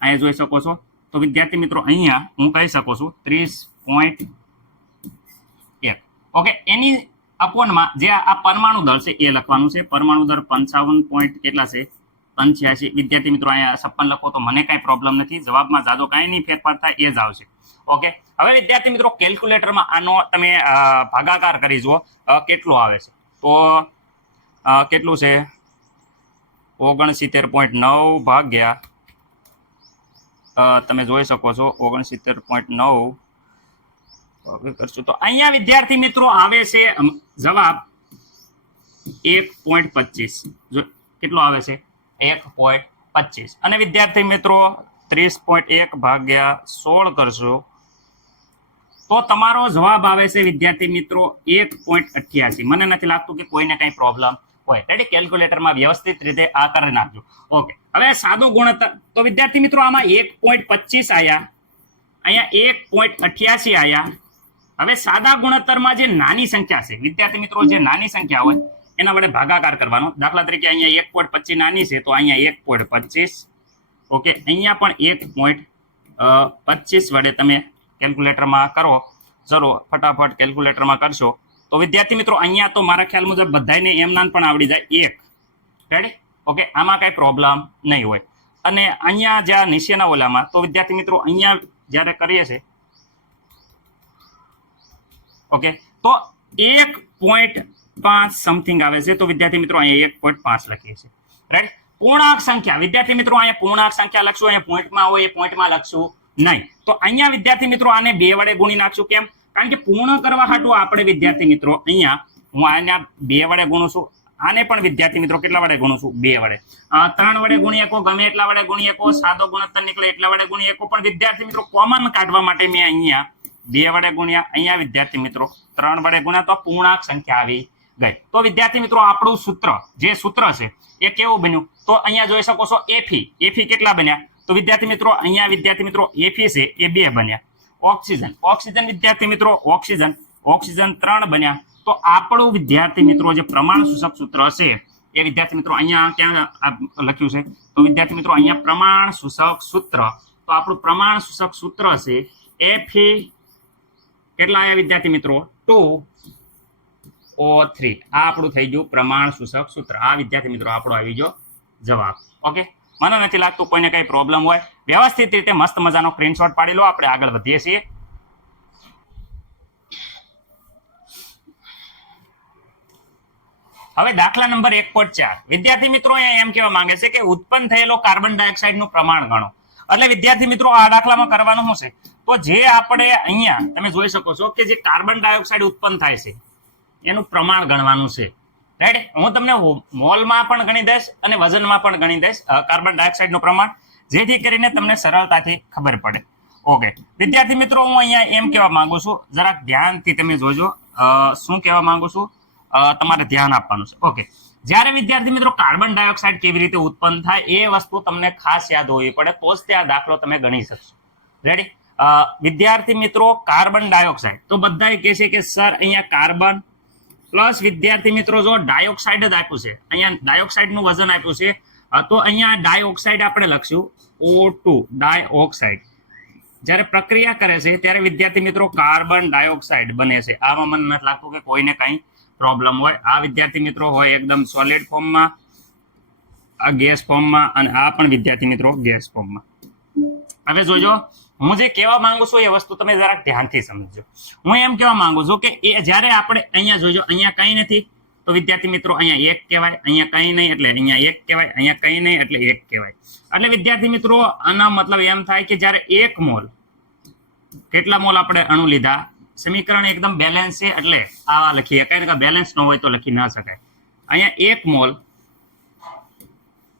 અહીંયા જોઈ શકો છો. તો વિદ્યાર્થી મિત્રો અહીંયા હું કહી શકું છું 30.1. ઓકે, એની અપોનમાં જે આ પરમાણુ દળ છે એ લખવાનું છે. પરમાણુ દળ 55 પોઈન્ટ કેટલા છે 85. વિદ્યાર્થી મિત્રો અહીંયા 56 લખો તો મને કાંઈ પ્રોબ્લેમ નથી, જવાબમાં જાજો કાંઈ નહીં ફેરફાર થાય એ જ આવશે. ઓકે, હવે વિદ્યાર્થી મિત્રો કેલ્ક્યુલેટરમાં આનો તમે ભાગાકાર કરી જુઓ કેટલો આવે છે. તો કેટલું છે 69.9 ભાગ્યા તમે જોઈ શકો છો 69.9 કરશું તો અહીંયા વિદ્યાર્થી મિત્રો આવે છે જવાબ 1.25. જો કેટલો આવે છે 1.25. અને વિદ્યાર્થી મિત્રો 30.1 ભાગ્યા 16 કરશો તો તમારો જવાબ આવે છે વિદ્યાર્થી મિત્રો 1.88. મને નથી લાગતું કે કોઈને કઈ પ્રોબ્લેમ હોય. રેડી? કેલ્ક્યુલેટરમાં વ્યવસ્થિત રીતે આ કરી નાખજો. ઓકે, હવે સાદો ગુણોત્તર તો વિદ્યાર્થી મિત્રો આમાં 1.25 આયા, અહીંયા 1.88 આયા. હવે સાદા ગુણોત્તરમાં જે નાની સંખ્યા છે વિદ્યાર્થી મિત્રો, જે નાની સંખ્યા હોય એના વડે ભાગાકાર કરવાનો. દાખલા તરીકે અહીંયા 1.25 નાની છે તો અહીંયા 1.25. ઓકે, અહીંયા પણ 1.25 વડે તમે કેલ્ક્યુલેટરમાં કરો. ચલો ફટાફટ કેલ્ક્યુલેટરમાં કરશો તો વિદ્યાર્થી મિત્રો અહીંયા તો મારા ખ્યાલ મુજબ બધાને એમના પણ આવડી જાય 1. રેડી? ઓકે, આમાં કાંઈ પ્રોબ્લેમ નહીં હોય. અને અહીંયા જ્યાં નીચેના ઓલામાં તો વિદ્યાર્થી મિત્રો અહીંયા જ્યારે કરીએ છીએ ઓકે તો 1.5 સમથિંગ આવે છે. તો વિદ્યાર્થી મિત્રો અહીંયા 1.5 લખીએ છીએ. રાઈટ? પૂર્ણાંક સંખ્યા વિદ્યાર્થી મિત્રો અહીંયા પૂર્ણાંક સંખ્યા લખશું, અહીંયા પોઈન્ટમાં હોય એ પોઈન્ટમાં લખશું નહીં. તો અહીંયા વિદ્યાર્થી મિત્રો આને 2 વડે ગુણી નાખશું. કેમ? કારણ કે પૂર્ણ કરવા હાટું આપણે વિદ્યાર્થી મિત્રો અહીંયા હું આને 2 વડે ગુણું છું. આને પણ વિદ્યાર્થી મિત્રો કેટલા વડે ગુણું છું? 2 વડે. 3 વડે ગુણી શકો, ગમે એટલા વડે ગુણી શકો, સાદો ગુણોત્તર નીકળે એટલા વડે ગુણી શકો, પણ વિદ્યાર્થી મિત્રો કોમન કાઢવા માટે મેં અહીંયા 2 વડે ગુણ્યા, અહીંયા વિદ્યાર્થી મિત્રો 3 વડે ગુણ્યા, તો પૂર્ણાંક સંખ્યા આવી ગઈ. તો વિદ્યાર્થી મિત્રો આપણું સૂત્ર, જે સૂત્ર છે એ કેવું બન્યું? તો અહીંયા જોઈ શકો છો એફી કેટલા બન્યા? તો વિદ્યાર્થી મિત્રો અહીંયા વિદ્યાર્થી મિત્રો એફી છે એ 2 બન્યા. ઓક્સિજન વિદ્યાર્થી મિત્રો ઓક્સિજન 3 બન્યા. તો આપણું વિદ્યાર્થી મિત્રો જે પ્રમાણ સૂચક સૂત્ર છે એ વિદ્યાર્થી મિત્રો અહીંયા ક્યાં લખ્યું છે? તો વિદ્યાર્થી મિત્રો અહીંયા પ્રમાણ સૂચક સૂત્ર, તો આપણું પ્રમાણ સૂચક સૂત્ર છે એફી કેટલા આવ્યા વિદ્યાર્થી મિત્રો? 2O3. આ આપણું થઈ ગયું પ્રમાણ સૂચક સૂત્ર. આ વિદ્યાર્થી મિત્રો આપણો આવી ગયો જવાબ. ઓકે, મને નથી લાગતું કોઈને કઈ પ્રોબ્લેમ હોય. વ્યવસ્થિત રીતે મસ્ત મજાનો સ્ક્રીનશોટ પાડી લો, આપણે આગળ વધીએ છીએ. હવે દાખલા નંબર 1.4 વિદ્યાર્થી મિત્રો એમ કહેવા માંગે છે કે ઉત્પન્ન થયેલો કાર્બન ડાયોક્સાઇડ નું પ્રમાણ ગણો. એટલે વિદ્યાર્થી મિત્રો આ દાખલામાં કરવાનું શું છે? તો જે આપણે અહીંયા તમે જોઈ શકો છો કે જે કાર્બન ડાયોક્સાઇડ ઉત્પન્ન થાય છે એનું પ્રમાણ ગણવાનું છે. રાઈટ, હું તમને મોલમાં પણ ગણી દઈશ અને વજનમાં પણ ગણી દઈશ કાર્બન ડાયોક્સાઇડ નું પ્રમાણ, જેથી કરીને તમને સરળતાથી ખબર પડે. ઓકે વિદ્યાર્થી મિત્રો, હું અહીંયા એમ કહેવા માંગુ છું, જરાક ધ્યાનથી તમે જોજો શું કહેવા માંગુ છું, તમારે ધ્યાન આપવાનું છે. ઓકે, જ્યારે વિદ્યાર્થી મિત્રો કાર્બન ડાયોક્સાઇડ કેવી રીતે ઉત્પન્ન થાય એ વસ્તુ તમને ખાસ યાદ હોવી પડે, તો જ તે આ દાખલો તમે ગણી શકશો. રેડી? વિદ્યાર્થી મિત્રો કાર્બન ડાયોક્સાઇડ, તો બધા કહે છે કે સર અહીંયા કાર્બન પ્લસ વિદ્યાર્થી મિત્રો જો ડાયોક્સાઇડ જ આપ્યું છે, અહીંયા ડાયોક્સાઇડ નું વજન આપ્યું છે, તો અહીંયા ડાયોક્સાઇડ આપણે લખશું O2 ડાયોક્સાઇડ. જ્યારે પ્રક્રિયા કરે છે ત્યારે વિદ્યાર્થી મિત્રો કાર્બન ડાયોક્સાઇડ બને છે. આમાં મને નથી લાગતું કે કોઈને કઈ પ્રોબ્લેમ હોય. આ વિદ્યાર્થી મિત્રો હોય એકદમ સોલિડ ફોર્મમાં, આ ગેસ ફોર્મમાં, અને આ પણ વિદ્યાર્થી મિત્રો ગેસ ફોર્મમાં. હવે જોજો, હું જે કહેવા માંગુ છું એ વસ્તુ તમે જરાક ધ્યાનથી સમજો. હું એમ કહેવા માંગુ છું કે એ જ્યારે આપણે અહીંયા જોજો, અહીંયા કંઈ નથી, તો વિદ્યાર્થી મિત્રો અહીંયા 1 કહેવાય, અહીંયા કંઈ નહીં એટલે અહીંયા 1 કહેવાય, અહીંયા કંઈ નહીં એટલે 1 કહેવાય. એટલે વિદ્યાર્થી મિત્રો આનો મતલબ એમ થાય કે જ્યારે 1 મોલ, કેટલા મોલ આપણે અણુ લીધા, સમીકરણ એકદમ બેલેન્સ છે એટલે આવા લખીએ, કારણ કે બેલેન્સ ન હોય તો લખી ના શકાય. અહીંયા 1 મોલ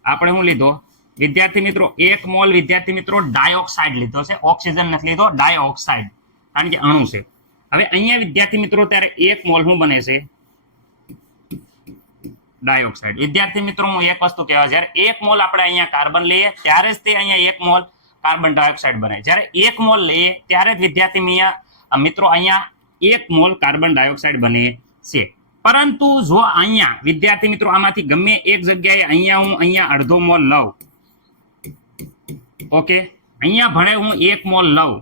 આપણે શું લીધો વિદ્યાર્થી મિત્રો? 1 મોલ વિદ્યાર્થી મિત્રો ડાયોક્સાઇડ લીધો છે, ઓક્સિજન નથી લીધો, ડાયોક્સાઇડ, કારણ કે અણુ છે. હવે અહીંયા વિદ્યાર્થી મિત્રો ત્યારે 1 મોલ શું બને છે? ડાયોક્સાઇડ. વિદ્યાર્થી મિત્રો હું એક વસ્તુ કહેવા, જ્યારે 1 મોલ આપણે અહીંયા કાર્બન લઈએ ત્યારે જ તે અહીંયા 1 મોલ કાર્બન ડાયોક્સાઇડ બને. જ્યારે 1 મોલ લઈએ ત્યારે જ વિદ્યાર્થી મિત્રો અહીંયા 1 મોલ કાર્બન ડાયોક્સાઇડ બને છે. પરંતુ જો અહીંયા વિદ્યાર્થી મિત્રો આમાંથી ગમે એક જગ્યાએ અહીંયા અડધો મોલ લઉં, ઓકે, અહીંયા ભલે હું 1 મોલ લઉં,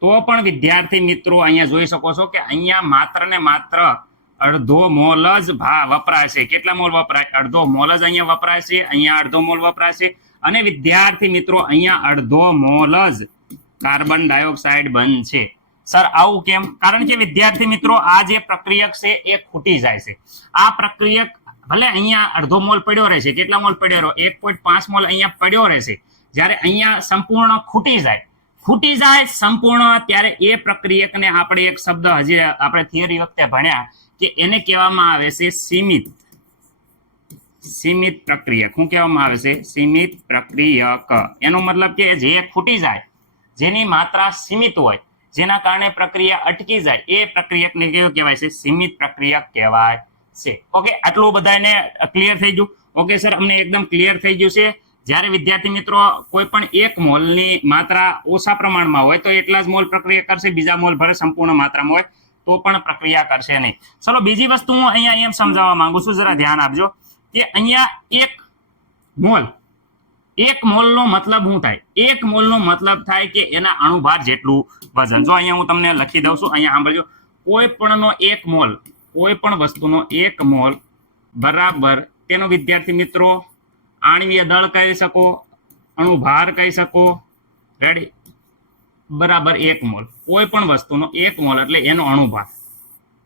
તો પણ વિદ્યાર્થી મિત્રો અહીંયા જોઈ શકો છો કે અહીંયા માત્ર ને માત્ર અડધો મોલ જ વપરાય છે. કેટલા મોલ વપરાય? અડધો મોલ જ અહીંયા વપરાય છે, અહીંયા અડધો મોલ વપરાય છે, અને વિદ્યાર્થી મિત્રો અહીંયા અડધો મોલ જ કાર્બન ડાયોક્સાઇડ બનશે. સર આવું કેમ? કારણ કે વિદ્યાર્થી મિત્રો આ જે પ્રક્રિયક છે એ ખૂટી જાય છે. આ પ્રક્રિયક ભલે અહીંયા અડધો મોલ પડ્યો રહેશે, કેટલા મોલ પડ્યો? 1.5 મોલ અહીંયા પડ્યો રહેશે. જ્યારે અહીંયા સંપૂર્ણ ખૂટી જાય સંપૂર્ણ, ત્યારે એ પ્રક્રિયકને આપણે એક શબ્દ હજી આપણે થિયરી વખતે ભણ્યા કે એને કહેવામાં આવે છે સીમિત પ્રક્રિયક. શું કહેવામાં આવે છે? સીમિત પ્રક્રિયક. એનો મતલબ કે જે ખૂટી જાય, જેની માત્રા સીમિત હોય, જેના કારણે પ્રક્રિયા અટકી જાય, એ પ્રક્રિયકને કેવું કહેવાય છે? સીમિત પ્રક્રિયક કહેવાય છે. ઓકે, આટલું બધાને ક્લિયર થઈ ગયું? ઓકે સર, અમને એકદમ ક્લિયર થઈ ગયું છે. જ્યારે વિદ્યાર્થી મિત્રો કોઈ પણ 1 મોલની માત્રા ઓછા પ્રમાણમાં હોય તો એટલા જ મોલ પ્રક્રિયા કરશે, બીજા મોલ ભલે સંપૂર્ણ માત્રામાં હોય તો પણ પ્રક્રિયા કરશે નહીં. ચલો બીજી વસ્તુ હું અહીંયા એમ સમજાવવા માંગુ છું, જરા ધ્યાન આપજો કે અહીંયા 1 મોલનો મતલબ શું થાય? 1 મોલનો મતલબ થાય કે એના અણુભાર જેટલું વજન. જો અહીંયા હું તમને લખી દઉં છું, અહીંયા સાંભળજો, કોઈ પણનો 1 મોલ, કોઈ પણ વસ્તુનો 1 મોલ બરાબર તેનો વિદ્યાર્થી મિત્રો આણ્વીય દળ કહી શકો, અણુભાર કહી શકો. રેડી? બરાબર 1 મોલ, કોઈ પણ વસ્તુનો 1 મોલ એટલે એનો અણુભાર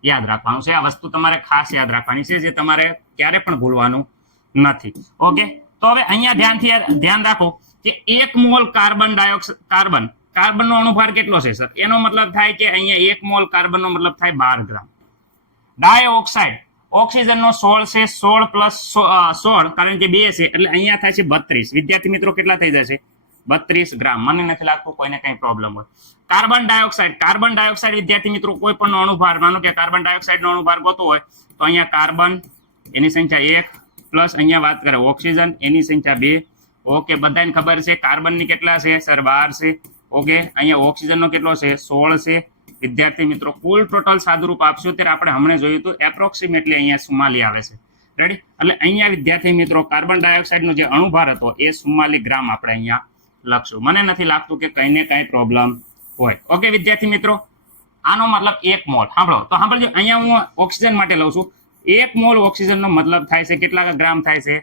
યાદ રાખવાનું છે. આ વસ્તુ તમારે ખાસ યાદ રાખવાની છે, જે તમારે ક્યારે પણ ભૂલવાનું નથી. ઓકે, તો હવે અહીંયા ધ્યાન રાખો કે 1 મોલ કાર્બનનો અણુભાર કેટલો છે સર? એનો મતલબ થાય કે અહીંયા 1 મોલ કાર્બનનો મતલબ થાય 12 ગ્રામ. ડાયોક્સાઇડ ઓક્સિજનનો 16 છે, 16 પ્લસ 16 કારણ કે 2 છે એટલે અહીંયા થાય છે 32. વિદ્યાર્થી મિત્રો કેટલા થઈ જશે? 32 ગ્રામ. મને નથી લાગતું કોઈને કઈ પ્રોબ્લેમ હોય. કાર્બન ડાયોક્સાઇડ વિદ્યાર્થી મિત્રો કોઈ પણ અણુભાર, માનો કે કાર્બન ડાયોક્સાઇડ નો અણુભાર ગોતો હોય તો અહીંયા કાર્બન એની સંખ્યા 1 પ્લસ અહીંયા વાત કરે ઓક્સિજન એની સંખ્યા 2. ઓકે, બધાને ખબર છે કાર્બનની કેટલા છે સર? 12 છે. ઓકે, અહીંયા ઓક્સિજનનો કેટલો છે? 16 છે. વિદ્યાર્થી મિત્રો કુલ ટોટલ સાદુરૂપ આપશું ત્યારે આપણે હમણાં જોયું હતું એપ્રોક્સિમેટલી અહીંયા 44 આવે છે. રેડી? એટલે અહીંયા વિદ્યાર્થી મિત્રો કાર્બન ડાયોક્સાઇડનો જે અણુભાર હતો એ 44 ગ્રામ આપણે અહીંયા લખશું. મને નથી લાગતું કે કઈ ને કઈ પ્રોબ્લેમ હોય. ઓકે વિદ્યાર્થી મિત્રો, આનો મતલબ 1 મોલ. સાંભળો તો સાંભળજો, અહીંયા હું ઓક્સિજન માટે લઉં છું. 1 મોલ ઓક્સિજનનો મતલબ થાય છે કેટલા ગ્રામ થાય છે?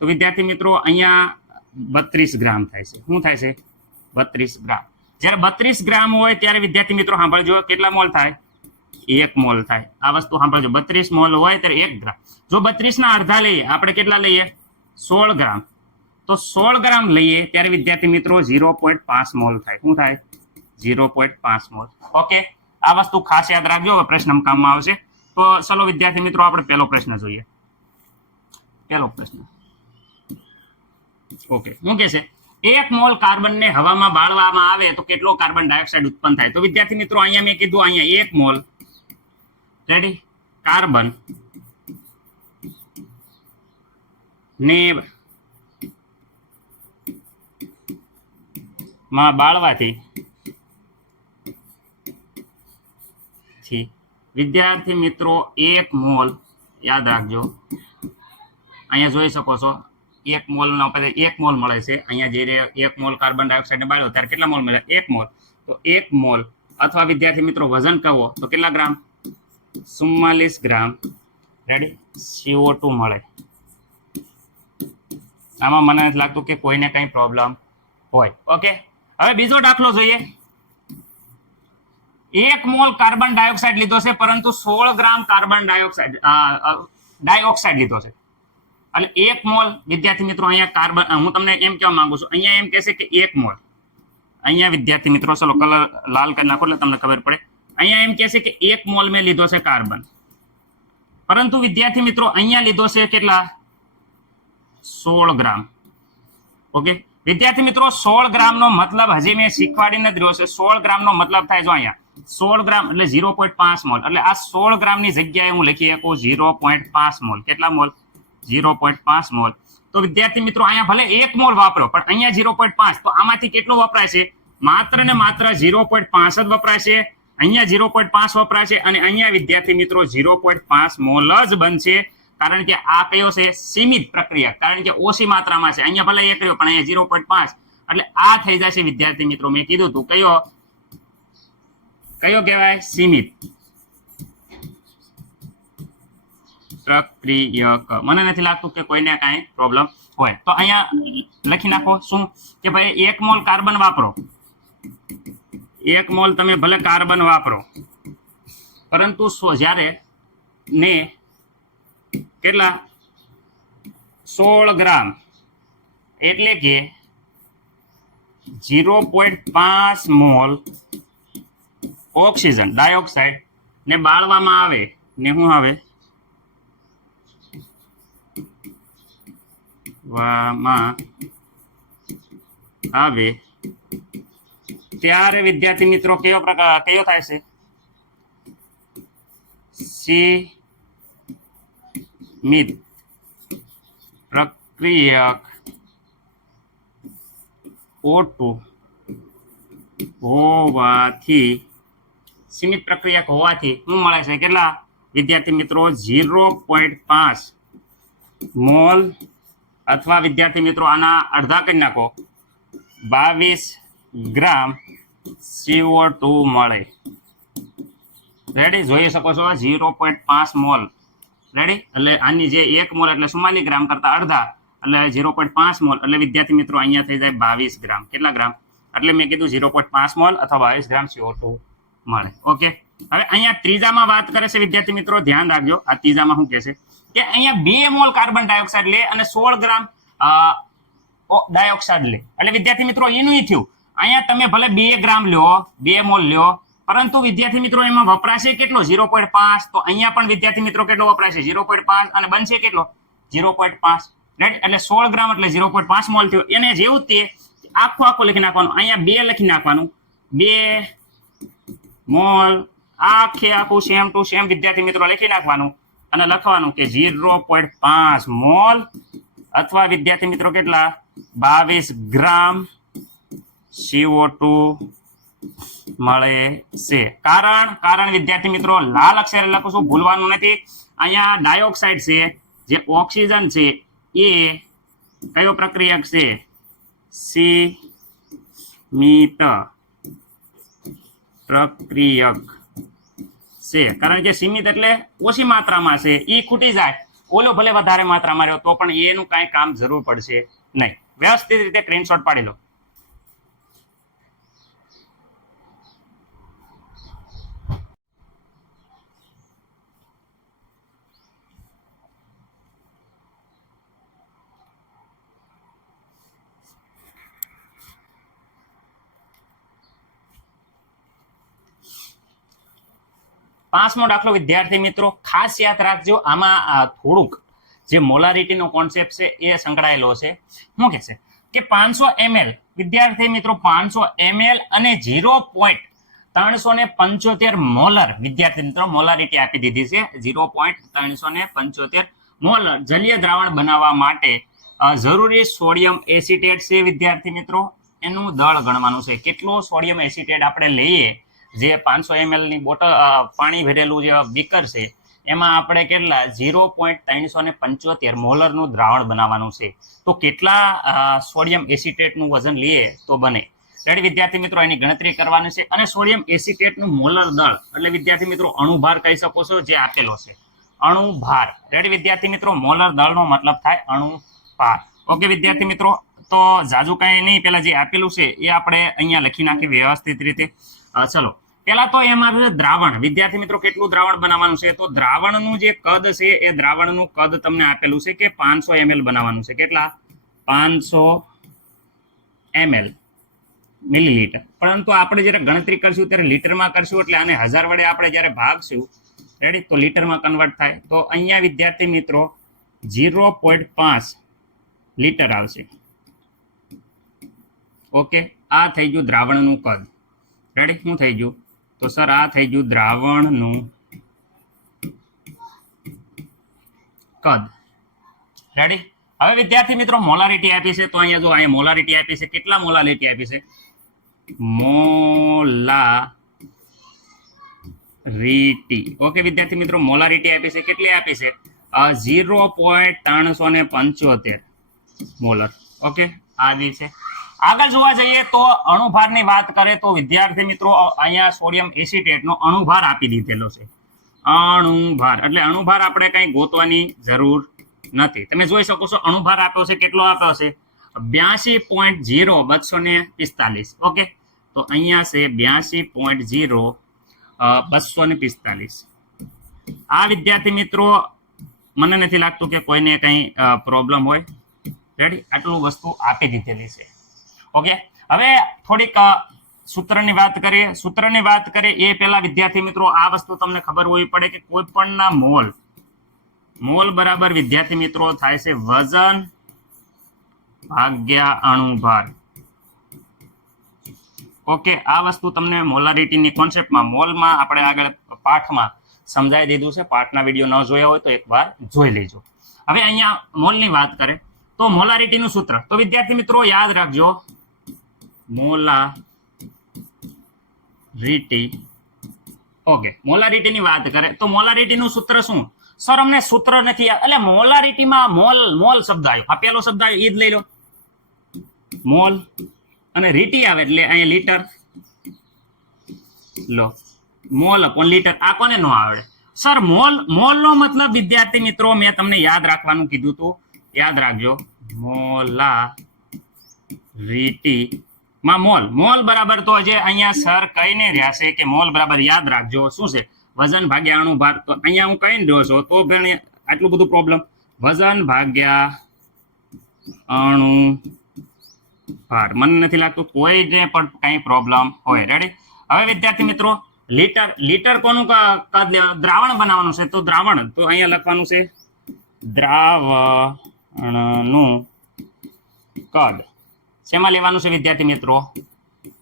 તો વિદ્યાર્થી મિત્રો અહીંયા 32 ગ્રામ થાય છે. શું થાય છે? 32 ગ્રામ. જ્યારે 32 ગ્રામ હોય ત્યારે વિદ્યાર્થી મિત્રો સાંભળજો કેટલા મોલ થાય? 1 મોલ થાય. આ વસ્તુ સાંભળજો, 32 મોલ હોય ત્યારે 1 ગ્રામ. જો 32 ના અડધા લઈએ આપણે કેટલા લઈએ? 16 ગ્રામ. તો 16 ગ્રામ લઈએ ત્યારે વિદ્યાર્થી મિત્રો 0.5 મોલ થાય. શું થાય? 0.5 મોલ. ઓકે, આ વસ્તુ ખાસ યાદ રાખજો, હવે પ્રશ્ન કામમાં આવશે. તો ચલો વિદ્યાર્થી મિત્રો આપણે પહેલો પ્રશ્ન જોઈએ. પહેલો પ્રશ્ન ઓકે, શું કે છે? 1 મોલ કાર્બનને હવામાં બાળવામાં આવે તો કેટલો કાર્બન ડાયોક્સાઇડ ઉત્પન્ન થાય? તો વિદ્યાર્થી મિત્રો અહીંયા મેં કીધું અહીંયા 1 મોલ રેડી કાર્બન ને માં બાળવાથી વિદ્યાર્થી મિત્રો 1 મોલ યાદ રાખજો, અહીંયા જોઈ શકો છો 1 મોલ નો 1 મોલ મળે છે. અહીંયા જે 1 મોલ કાર્બન ડાયોક્સાઇડ બાળ્યો ત્યારે કેટલા મોલ મળે? 1 મોલ. તો 1 મોલ અથવા વિદ્યાર્થી મિત્રો વજન કહો તો કેટલા ગ્રામ? 44 ગ્રામ રેડી CO2 મળે. આમાં મને નથી લાગતું કે કોઈને કઈ પ્રોબ્લેમ હોય. ઓકે, હવે બીજો દાખલો જોઈએ. 1 મોલ કાર્બન ડાયોક્સાઇડ લીધો છે પરંતુ 16 ગ્રામ કાર્બન ડાયોક્સાઇડ લીધો છે. એટલે 1 મોલ વિદ્યાર્થી મિત્રો અહીંયા કાર્બન, હું તમને એમ કહેવા માંગુ છું, અહીંયા એમ કહેશે કે 1 મોલ. અહીંયા વિદ્યાર્થી મિત્રો ચલો કલર લાલ કરી નાખો એટલે તમને ખબર પડે. અહીંયા એમ કહેશે કે 1 મોલ મેં લીધો છે કાર્બન, પરંતુ વિદ્યાર્થી મિત્રો અહીંયા લીધો છે કેટલા? 16 ગ્રામ. ઓકે વિદ્યાર્થી મિત્રો 16 ગ્રામ નો મતલબ હજી મેં શીખવાડી નથી રહ્યો છે. 16 ગ્રામ નો મતલબ થાય જો અહીંયા 16 ગ્રામ એટલે 0.5 મોલ. એટલે આ 16 ગ્રામની જગ્યાએ હું લખી શકું 0.5 મોલ. કેટલા મોલ? 0.5 મોલ. તો વિદ્યાર્થી મિત્રો અહીંયા ભલે 1 મોલ વાપરો પણ અહીંયા 0.5, તો આમાંથી કેટલો વપરાય છે? માત્ર ને માત્ર 0.5 જ વપરાય છે. અહીંયા 0.5 વપરાય છે અને અહીંયા વિદ્યાર્થી મિત્રો 0.5 મોલ જ બનશે. કારણ કે આ કયો છે? સીમિત પ્રક્રિયા, કારણ કે ઓછી માત્રામાં છે. અહીંયા ભલે 1 રહ્યો પણ અહીંયા 0.5 એટલે આ થઈ જશે વિદ્યાર્થી મિત્રો. મેં કીધું તું કયો કહેવાય? સીમિત પ્રક્રિયક. મને નથી લાગતું કે કોઈને કાંઈ પ્રોબ્લેમ હોય. તો અહીંયા લખી નાખો શું કે ભાઈ 1 મોલ કાર્બન વાપરો, 1 મોલ તમે ભલે કાર્બન વાપરો, પરંતુ જ્યારે ને કેટલા? 16 ગ્રામ એટલે કે 0.5 મોલ ઓક્સિજન ડાયોક્સાઇડ ને બાળવામાં આવે ને શું આવે? આવે ત્યારે વિદ્યાર્થી મિત્રો કયો થાય છે? સીમિત પ્રક્રિયક O2 હોવાથી, સીમિત પ્રક્રિયક હોવાથી શું મળે છે? કેટલા વિદ્યાર્થી મિત્રો? 0.5 મોલ અથવા વિદ્યાર્થી મિત્રો આના અડધા કરી નાખો 22 ગ્રામ CO2 મળે. રેડી? જોઈ શકો છો 0.5 મોલ રેડી. એટલે આની જે 1 મોલ એટલે 44 ગ્રામ કરતા અડધા એટલે 0.5 મોલ એટલે વિદ્યાર્થી મિત્રો અહીંયા થઈ જાય 22 ગ્રામ. કેટલા ગ્રામ? એટલે મેં કીધું 0.5 મોલ અથવા 22 ગ્રામ CO2 મળે. ઓકે, હવે અહીંયા ત્રીજામાં વાત કરે છે વિદ્યાર્થી મિત્રો, ધ્યાન રાખજો. આ ત્રીજામાં શું કહે છે કે અહીંયા 2 મોલ કાર્બન ડાયોક્સાઇડ લે અને 16 ગ્રામ ડાયોક્સાઇડ લે. એટલે વિદ્યાર્થી મિત્રો એનું થયું અહીંયા તમે ભલે 2 ગ્રામ લ્યો, 2 મોલ લ્યો પરંતુ વિદ્યાર્થી મિત્રો એમાં વપરાશે કેટલો 0.5, તો અહીંયા પણ વિદ્યાર્થી મિત્રો કેટલો વપરાશે 0.5 અને બનશે કેટલો 0.5, રાઈટ? એટલે 16 ગ્રામ એટલે 0.5 મોલ થયો. એને જેવું તે આખું લખી નાખવાનું, અહીંયા 2 લખી નાખવાનું, 2 મોલ, આખું સેમ ટુ સેમ વિદ્યાર્થી મિત્રો લખી નાખવાનું અને લખવાનું કે 0.5 મોલ અથવા વિદ્યાર્થી મિત્રો કેટલા 22 ગ્રામ CO2 મળે છે. કારણ વિદ્યાર્થી મિત્રો લાલ અક્ષરે લખું, ભૂલવાનું નથી. અહીંયા ડાયોક્સાઇડ છે, જે ઓક્સિજન છે, એ કયો પ્રક્રિયક છે? સીમિત પ્રક્રિયક છે. કારણ કે સીમિત એટલે ઓછી માત્રામાં છે, એ ખૂટી જાય, ઓલો ભલે વધારે માત્રામાં રહ્યો તો પણ એનું કાંઈ કામ જરૂર પડશે નહીં. વ્યવસ્થિત રીતે સ્ક્રીનશોટ પાડી લો. પાંચમો દાખલો વિદ્યાર્થી મિત્રો ખાસ યાદ રાખજો, આમાં થોડુંક જે મોલારિટીનો કોન્સેપ્ટ છે એ સંકળાયેલો છે. શું કે છે કે 500 ml વિદ્યાર્થી મિત્રો 500 ml અને 0.375 મોલર વિદ્યાર્થી મિત્રો મોલારિટી આપી દીધી છે. 0.375 મોલર જલીય દ્રાવણ બનાવવા માટે જરૂરી સોડિયમ એસિટેટ છે વિદ્યાર્થી મિત્રો, એનું દળ ગણવાનું છે. કેટલો સોડિયમ એસિટેટ આપણે લઈએ, જે 500 ml ની બોટલ પાણી ભરેલું જે બીકર છે એમાં આપણે કેટલા 0.375 મોલરનું દ્રાવણ બનાવવાનું છે. તો કેટલા સોડિયમ એસિટેટનું વજન લઈએ તો બને? રેડી વિદ્યાર્થી મિત્રો, એની ગણતરી કરવાની છે. અને સોડિયમ એસિટેટનું મોલર દળ એટલે વિદ્યાર્થી મિત્રો અણુભાર કહી શકો છો, જે આપેલો છે અણુભાર. રેડી વિદ્યાર્થી મિત્રો, મોલર દળનો મતલબ થાય અણુભાર. ઓકે વિદ્યાર્થી મિત્રો, તો જાજુ કઈ નહીં, પેલા જે આપેલું છે એ આપણે અહીંયા લખી નાખી વ્યવસ્થિત રીતે. ચલો પેલા તો એમાં દ્રાવણ વિદ્યાર્થી મિત્રો કેટલું દ્રાવણ બનાવવાનું છે, તો દ્રાવણનું જે કદ છે એ દ્રાવણનું કદ તમને આપેલું છે કે 500 ml બનાવવાનું છે. કેટલા 500 ml મિલીલીટર. પરંતુ આપણે જ્યારે ગણતરી કરશું ત્યારે લીટરમાં કરશું, એટલે આને 1000 વડે આપણે જ્યારે ભાગશું, રેડી, તો લીટરમાં કન્વર્ટ થાય. તો અહીંયા વિદ્યાર્થી મિત્રો 0.5 લીટર આવશે. ઓકે, આ થઈ ગયું દ્રાવણનું કદ. રેડી, શું થઈ ગયું? તો સર આ થઈ ગયું દ્રાવણનું કદ. રેડી. હવે વિદ્યાર્થી મિત્રો મોલારિટી આપી છે, તો અહીંયા જો અહીંયા મોલારિટી આપી છે. કેટલા મોલારિટી આપી છે? મોલારિટી. ઓકે વિદ્યાર્થી મિત્રો, મોલારિટી આપી છે. કેટલી આપી છે? 0.375 મોલર. ઓકે, આવી છે. આગળ જોવા જઈએ તો અણુભારની વાત કરે તો વિદ્યાર્થી મિત્રો અહીંયા સોડિયમ એસિટેટનો અણુભાર આપી દીધેલો છે. અણુભાર એટલે અણુભાર આપણે કંઈ ગોતવાની જરૂર નથી. તમે જોઈ શકો છો અણુભાર આપ્યો છે. કેટલો આપ્યો છે? 82.0245. ઓકે, તો અહીંયા છે 82.0245. આ વિદ્યાર્થી મિત્રો મને નથી લાગતું કે કોઈને કંઈ પ્રોબ્લેમ હોય. રેડી, આટલું વસ્તુ આપી દીધેલી છે. ઓકે, હવે થોડીક સૂત્રની વાત કરીએ. સૂત્રની વાત કરીએ એ પહેલા વિદ્યાર્થી મિત્રો આ વસ્તુ તમને ખબર હોવી પડે કે કોઈ પણના મોલ બરાબર વિદ્યાર્થી મિત્રો થાય છે વજન ભાગ્યા અણુભાર. ઓકે, આ વસ્તુ તમને મોલારિટીની કોન્સેપ્ટમાં મોલમાં આપણે આગળ પાઠમાં સમજાવી દીધું છે. પાઠના વિડીયો ન જોયા હોય તો એકવાર જોઈ લેજો. હવે અહીંયા મોલની વાત કરે તો મોલારિટીનું સૂત્ર તો વિદ્યાર્થી મિત્રો યાદ રાખજો, મોલારિટી. ઓકે, મોલારિટીની વાત કરે તો મોલારિટીનું સૂત્ર શું? સર અમને સૂત્ર નથી, એટલે મોલારિટીમાં મોલ શબ્દ આવ્યો, આ પેલો શબ્દ આવ્યો એ જ લઈ લો, મોલ, અને રીટી આવે એટલે અહીંયા લીટર લો, મોલ અપોન લીટર. આ કોને ન આવડે? સર મોલનો મતલબ વિદ્યાર્થી મિત્રો મેં તમને યાદ રાખવાનું કીધું હતું, યાદ રાખજો, મોલારિટી માં મોલ બરાબર તો જે અહીંયા સર કહીને રહ્યા છે કે મોલ બરાબર યાદ રાખજો શું છે? વજન ભાગ્યા અણુભાર. તો અહીંયા હું કહીને રહ્યો છું તો પણ આટલું બધું પ્રોબ્લેમ, વજન ભાગ્યા અણુભાર. મને નથી લાગતું કોઈને પણ કઈ પ્રોબ્લેમ હોય. રેડી. હવે વિદ્યાર્થી મિત્રો લીટર લીટર કોનું કદ દ્રાવણ બનાવવાનું છે, તો દ્રાવણ તો અહીંયા લખવાનું છે દ્રાવણનું કદ શેમાં લેવાનું છે વિદ્યાર્થી મિત્રો?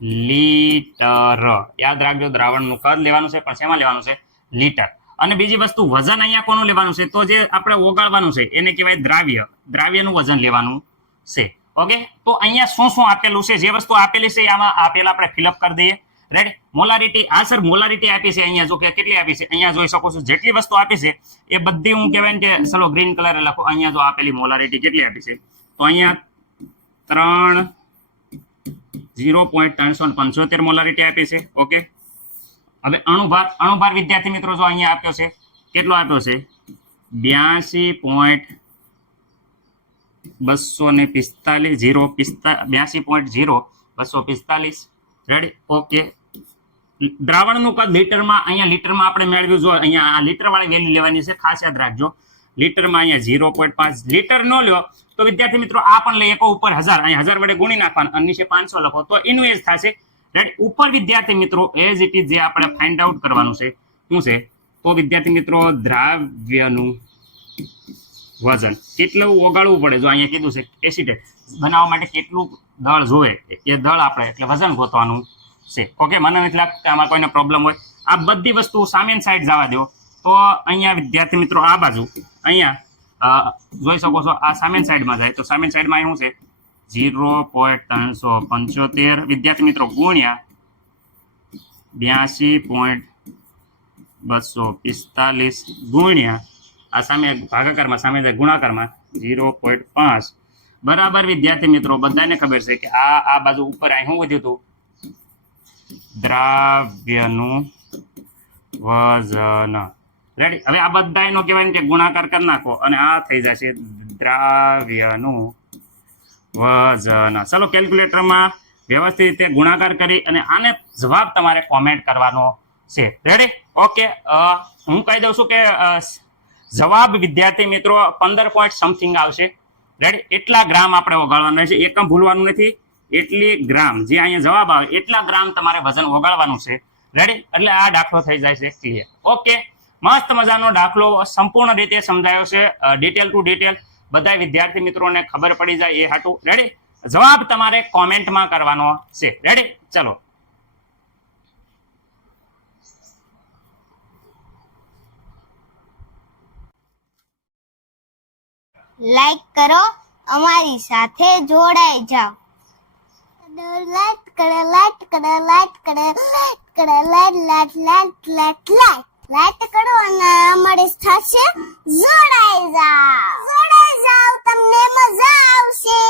લીટર. યાદ રાખજો, દ્રાવણનું કદ લેવાનું છે, પણ શેમાં લેવાનું છે? લીટર. અને બીજી વસ્તુ વજન અહીંયા કોનું લેવાનું છે? તો જે આપણે ઓગાળવાનું છે એને કહેવાય દ્રાવ્ય. દ્રાવ્યનું વજન લેવાનું છે. ઓકે, તો અહીંયા શું શું આપેલું છે? જે વસ્તુ આપેલી છે આમાં આપેલા આપણે ફિલઅપ કરી દઈએ. રેડી? મોલારિટી, આ સર મોલારિટી આપી છે અહીંયા, જો કે કેટલી આપી છે અહીંયા જોઈ શકો છો. જેટલી વસ્તુ આપી છે એ બધી હું કહેવાય કે ચલો ગ્રીન કલર લખો. અહીંયા જો આપેલી મોલારિટી કેટલી આપી છે, તો અહીંયા 0.375 મોલારિટી આપી છે. ઓકે, હવે અણુભાર વિદ્યાર્થી મિત્રો જો અહીંયા આપ્યો છે, કેટલો આપ્યો છે? 82.245 રેડી? ઓકે, દ્રાવણનું કદ લીટરમાં, અહીંયા લીટરમાં આપણે મેળવ્યું. જો અહીંયા આ લીટર વાળી વેલ્યુ લેવાની છે, ખાસ યાદ રાખજો. લીટરમાં અહીંયા 0.5 લીટર નો લ્યો તો વિદ્યાર્થી મિત્રો આ પણ લઈ શકો ઉપર 1000, અહીંયા 1000 વડે ગુણી નાખવાનું અને નીચે 500 લખો તો એનું એજ થશે. રાઈટ? ઉપર વિદ્યાર્થી મિત્રો એઝ ઇટ ઇઝ જે આપણે ફાઇન્ડ આઉટ કરવાનું છે શું છે? તો વિદ્યાર્થી મિત્રો દ્રાવ્યનું વજન કેટલું ઓગાળવું પડે. જો અહીંયા કીધું છે એસિટેટ બનાવવા માટે કેટલું દળ જોવે, એ દળ આપણે એટલે વજન ગોતવાનું છે. ઓકે, મને નથી લાગતું કે આમાં કોઈને પ્રોબ્લેમ હોય. આ બધી વસ્તુ સામેની સાઈડ જવા દો. તો અહીંયા વિદ્યાર્થી મિત્રો આ બાજુ અહીંયા જોઈ શકો છો, આ સામેની સાઈડમાં જાય તો સામેની સાઈડમાં શું છે? 0.375 વિદ્યાર્થી મિત્રો ગુણ્યા 82.245 ગુણ્યા આ સામે ભાગાકારમાં, સામે જાય ગુણાકારમાં 0.5 બરાબર. વિદ્યાર્થી મિત્રો બધાને ખબર છે કે આ બાજુ ઉપર અહીં શું વધ્યું હતું? દ્રાવ્યનું વજન. રેડી? હવે આ બધાનો કહેવાય કે ગુણાકાર કરી નાખો અને આ થઈ જશે દ્રાવ્યનું વજન. ચલો કેલ્ક્યુલેટરમાં વ્યવસ્થિત રીતે ગુણાકાર કરી અને આને જવાબ તમારે કોમેન્ટ કરવાનો છે. રેડી? ઓકે, હું કહી દઉં છું કે જવાબ વિદ્યાર્થી મિત્રો 15 પોઈન્ટ સમથિંગ આવશે. રેડી? એટલા ગ્રામ આપણે ઓગાળવાનું છે, એકમ ભૂલવાનું નથી. એટલી ગ્રામ જે અહીંયા જવાબ આવે એટલા ગ્રામ તમારે વજન ઓગાળવાનું છે. રેડી? એટલે આ દાખલો થઈ જાય છે ક્લિયર. ઓકે, મસ્ત મજાનો દાખલો સંપૂર્ણ રીતે સમજાયો છે, ડિટેલ ટુ ડિટેલ. બધા વિદ્યાર્થી મિત્રોને ખબર પડી જાય એ હાટું. રેડી? જવાબ તમારે કોમેન્ટમાં કરવાનો છે. રેડી? ચલો, લાઈક કરો, અમારી સાથે જોડાઈ જાઓ. લાઈક કરો, લાઈક કરો, લાઈક કરો, લાઈક કરો, લાઈક કરો અને અમારી સાથે જોડાઈ જાઓ. તમને મજા આવશે.